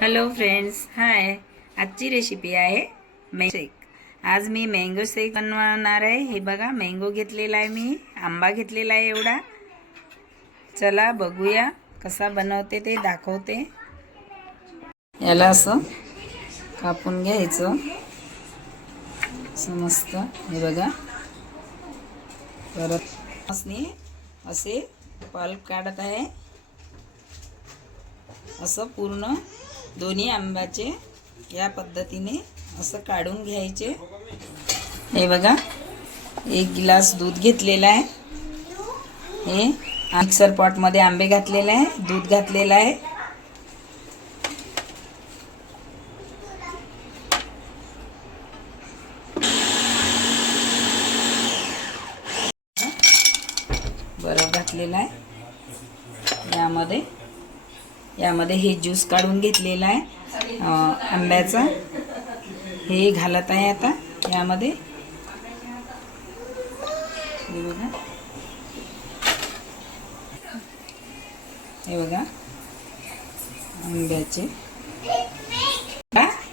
Hello friends hi आजची recipe आहे mango शेक आज मी मँगो शेक बनवणार आहे. हे बघा मँगो घेतलेला आहे मी. आंबा घेतलेला आहे एवढा. चला बघूया कसा बनवते ते दाखवते. याला असं कापून घ्यायचं. असं मस्त. हे बघा. परत असे पल्प काढत आहे. असं पूर्ण दोन्ही आंब्याचे या पद्धतीने असं काढून घ्यायचे. हे बघा एक गिलास दूध घेतलेला आहे. हे मिक्सर पॉटमध्ये आंबे घातलेले आहे दूध घातलेलं आहे. बरं घातलेलं आहे. यामध्ये यामध्ये हे ज्यूस काढून घेतलेला आहे. आंब्याचा. हे घालत आहे आता यामध्ये. हे बघा. हे बघा. आंब्याचे.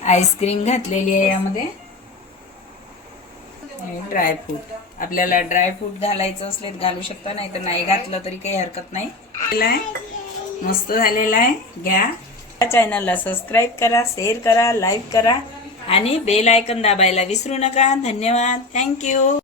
आईस्क्रीम घातलेली आहे यामध्ये. ड्रायफ्रूट आपल्याला ड्रायफ्रूट घालायचं असले घालू शकता नाही तर नाही घातलं तरी काही हरकत नाही. मस्त झालेला आहे. घ्या. चॅनलला सबस्क्राईब करा शेअर करा लाईक करा आणि बेल आयकन दाबायला विसरू नका. धन्यवाद. थँक्यू